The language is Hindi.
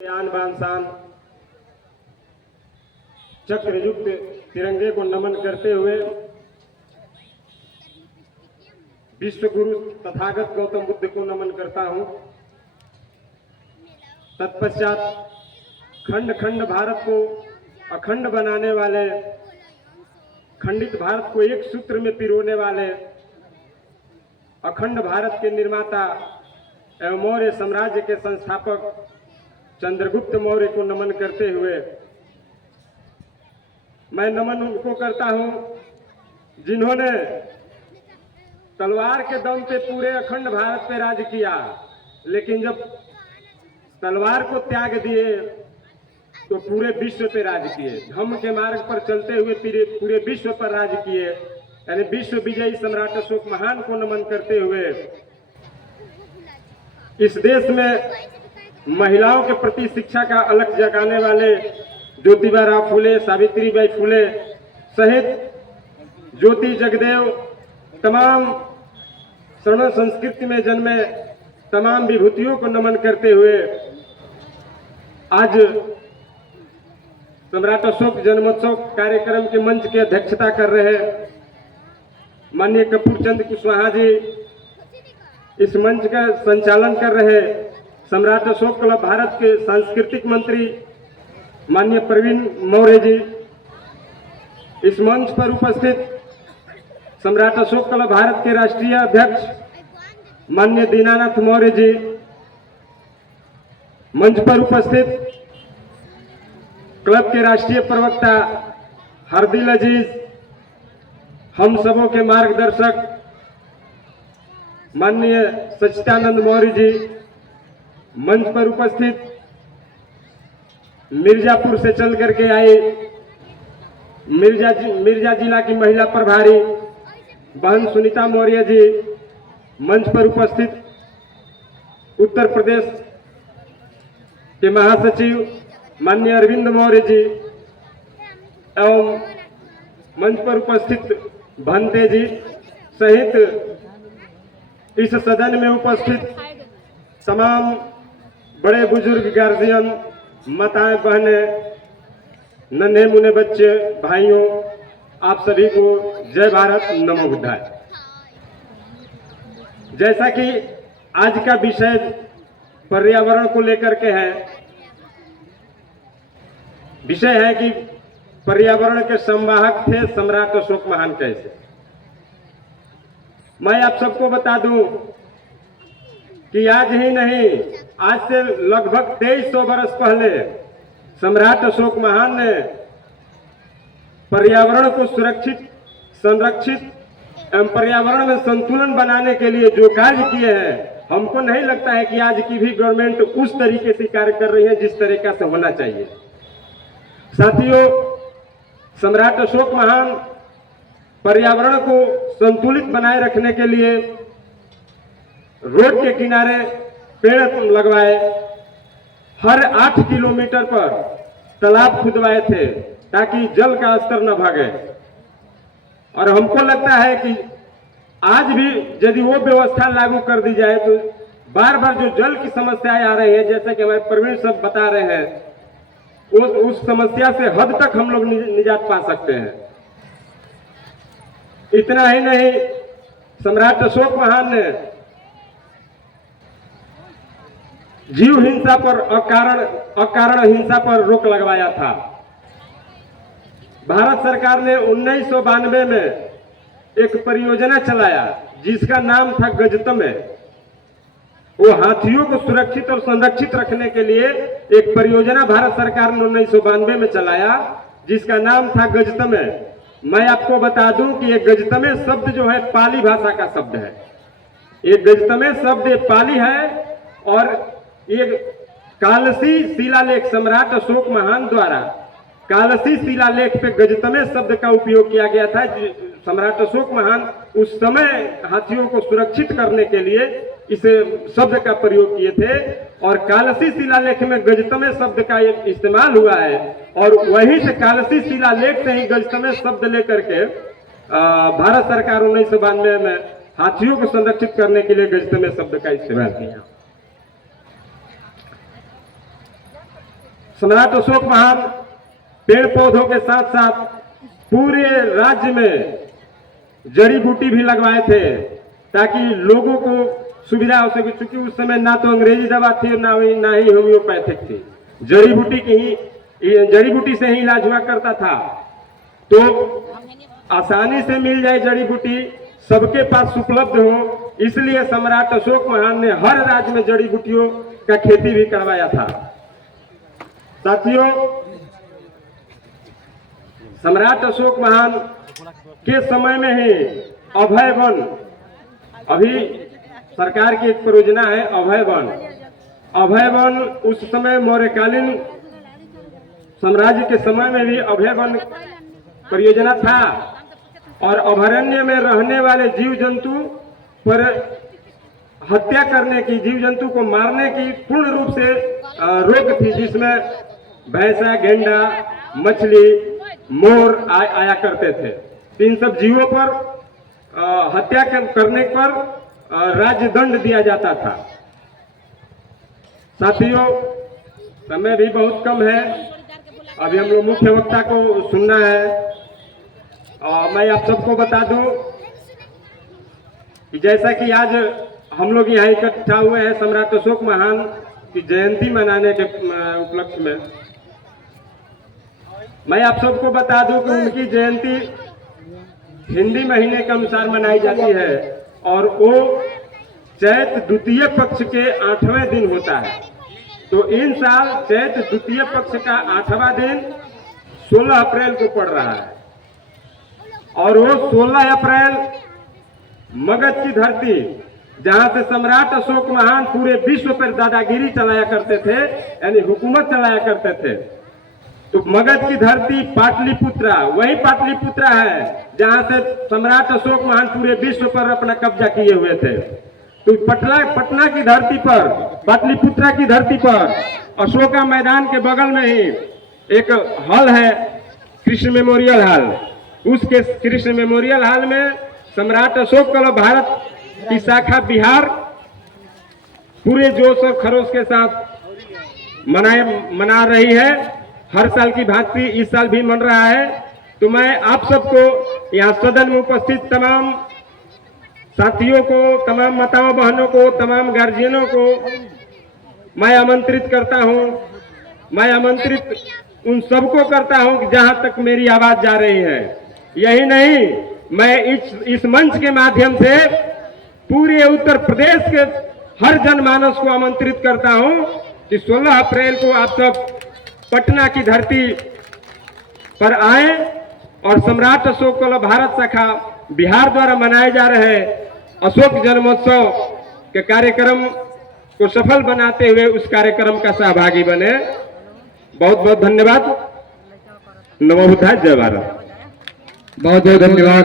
आन बान शान चक्र युक्त तिरंगे को नमन करते हुए विश्व गुरु तथागत गौतम बुद्ध को नमन करता हूं। तत्पश्चात खंड खंड भारत को अखंड बनाने वाले, खंडित भारत को एक सूत्र में पिरोने वाले अखंड भारत के निर्माता एवं मौर्य साम्राज्य के संस्थापक चंद्रगुप्त मौर्य को नमन करते हुए मैं नमन उनको करता हूं जिन्होंने तलवार के दम पे पूरे अखंड भारत पे राज किया, लेकिन जब तलवार को त्याग दिए तो पूरे विश्व पे राज किए। धम्म के मार्ग पर चलते हुए पूरे विश्व पर राज किए, यानी विश्व विजयी सम्राट अशोक महान को नमन करते हुए इस देश में महिलाओं के प्रति शिक्षा का अलख जगाने वाले ज्योतिबा राव फुले, सावित्रीबाई फुले सहित ज्योति जगदेव, तमाम शरण संस्कृति में जन्मे तमाम विभूतियों को नमन करते हुए आज सम्राट अशोक जन्मोत्सव कार्यक्रम के मंच की अध्यक्षता कर रहे माननीय कपूर चंद कुशवाहा जी, इस मंच का संचालन कर रहे सम्राट अशोक क्लब भारत के सांस्कृतिक मंत्री माननीय प्रवीण मौर्य जी, इस मंच पर उपस्थित सम्राट अशोक क्लब भारत के राष्ट्रीय अध्यक्ष माननीय दीनानाथ मौर्य जी, मंच पर उपस्थित क्लब के राष्ट्रीय प्रवक्ता हरदिल अजीज, हम सबों के मार्गदर्शक माननीय सच्चिदानंद मौर्य जी, मंच पर उपस्थित मिर्जापुर से चल करके आई मिर्जा जिला की महिला प्रभारी बहन सुनीता मौर्य जी, मंच पर उपस्थित उत्तर प्रदेश के महासचिव माननीय अरविंद मौर्य जी एवं मंच पर उपस्थित भंते जी सहित इस सदन में उपस्थित तमाम बड़े बुजुर्ग, गार्जियन, माताएं, बहनें, नन्हे मुन्ने बच्चे, भाइयों, आप सभी को जय भारत, नमो बुद्धाय। जैसा कि आज का विषय पर्यावरण को लेकर के है, विषय है कि पर्यावरण के संवाहक थे सम्राट अशोक महान कैसे। मैं आप सबको बता दूं कि आज ही नहीं, आज से लगभग 2300 वर्ष पहले सम्राट अशोक महान ने पर्यावरण को सुरक्षित, संरक्षित एवं पर्यावरण में संतुलन बनाने के लिए जो कार्य किए हैं, हमको नहीं लगता है कि आज की भी गवर्नमेंट उस तरीके से कार्य कर रही है जिस तरीका से होना चाहिए। साथियों, सम्राट अशोक महान पर्यावरण को संतुलित बनाए रखने के लिए रोड के किनारे पेड़ लगवाए, हर 8 किलोमीटर पर तालाब खुदवाए थे ताकि जल का स्तर न भागे। और हमको लगता है कि आज भी यदि वो व्यवस्था लागू कर दी जाए तो बार बार जो जल की समस्याएं आ रही है, जैसे कि हमारे प्रवीण सब बता रहे हैं, उस समस्या से हद तक हम लोग निजात पा सकते हैं। इतना ही नहीं, सम्राट अशोक महान ने जीव हिंसा पर अकारण हिंसा पर रोक लगवाया था। भारत सरकार ने 1992 में एक परियोजना चलाया जिसका नाम था गजतमे। वो हाथियों को सुरक्षित और संरक्षित रखने के लिए एक परियोजना भारत सरकार ने 1992 में चलाया जिसका नाम था गजतमे। मैं आपको बता दूं कि ये गजतमे शब्द जो है पाली भाषा का शब्द है। ये गजतमे शब्द पाली है और ये कालसी शिलालेख, सम्राट अशोक महान द्वारा कालसी शिलालेख पे गजतमे शब्द का उपयोग किया गया था। सम्राट अशोक महान उस समय हाथियों को सुरक्षित करने के लिए इस शब्द का प्रयोग किए थे और कालसी शिलालेख में गजतमे शब्द का इस्तेमाल हुआ है। और वहीं से कालसी शिलालेख से ही गजतमे शब्द लेकर के भारत सरकार 1992 में हाथियों को संरक्षित करने के लिए गजतमे शब्द का इस्तेमाल किया। सम्राट अशोक महान पेड़ पौधों के साथ साथ पूरे राज्य में जड़ी बूटी भी लगवाए थे ताकि लोगों को सुविधा हो सके, क्योंकि उस समय ना तो अंग्रेजी दवा थी ना ही होम्योपैथिक थी। जड़ी बूटी से ही इलाज हुआ करता था। तो आसानी से मिल जाए जड़ी बूटी, सबके पास उपलब्ध हो, इसलिए सम्राट अशोक महान ने हर राज्य में जड़ी बूटियों का खेती भी करवाया था। साथियों, सम्राट अशोक महान के समय में ही अभय वन, अभी सरकार की एक परियोजना है अभय वन उस समय मौर्यकालीन साम्राज्य के समय में भी अभय वन परियोजना था और अभयारण्य में रहने वाले जीव जंतु पर हत्या करने की, जीव जंतु को मारने की पूर्ण रूप से रोक थी, जिसमें भैंसा, गेंडा, मछली, मोर आया करते थे। इन सब जीवों पर हत्या करने पर राज्य दंड दिया जाता था। साथियों, समय भी बहुत कम है, अभी हम लोग मुख्य वक्ता को सुनना है। मैं आप सबको बता दूं कि जैसा कि आज हम लोग यहाँ इकट्ठा हुए हैं सम्राट अशोक महान की जयंती मनाने के उपलक्ष्य में, मैं आप सबको बता दूं कि उनकी जयंती हिंदी महीने के अनुसार मनाई जाती है और वो चैत द्वितीय पक्ष के 8वें दिन होता है। तो इन साल चैत द्वितीय पक्ष का 8वां दिन 16 अप्रैल को पड़ रहा है और वो 16 अप्रैल मगध की धरती, जहां से सम्राट अशोक महान पूरे विश्व पर दादागिरी चलाया करते थे, यानी हुकूमत चलाया करते थे। तो मगध की धरती पाटलिपुत्रा, वही पाटलिपुत्रा है जहां से सम्राट अशोक महान पूरे विश्व पर अपना कब्जा किए हुए थे। तो पटना की धरती पर, पाटलिपुत्रा की धरती पर अशोका मैदान के बगल में ही एक हॉल है, कृष्ण मेमोरियल हॉल। उसके कृष्ण मेमोरियल हॉल में सम्राट अशोक क्लब भारत की शाखा बिहार पूरे जोश और खरोश के साथ मना रही है। हर साल की भांति इस साल भी मन रहा है। तो मैं आप सबको यहाँ सदन में उपस्थित तमाम साथियों को, तमाम माताओं बहनों को, तमाम गार्जियनों को मैं आमंत्रित करता हूँ। मैं आमंत्रित उन सबको करता हूँ कि जहाँ तक मेरी आवाज जा रही है। यही नहीं, मैं इस मंच के माध्यम से पूरे उत्तर प्रदेश के हर जनमानस को आमंत्रित करता हूँ कि 16 अप्रैल को आप सब पटना की धरती पर आए और सम्राट अशोक क्लब भारत शाखा बिहार द्वारा मनाए जा रहे अशोक जन्मोत्सव के कार्यक्रम को सफल बनाते हुए उस कार्यक्रम का सहभागी बने। बहुत बहुत धन्यवाद। नमो बुद्धाय, जय भारत। बहुत बहुत धन्यवाद।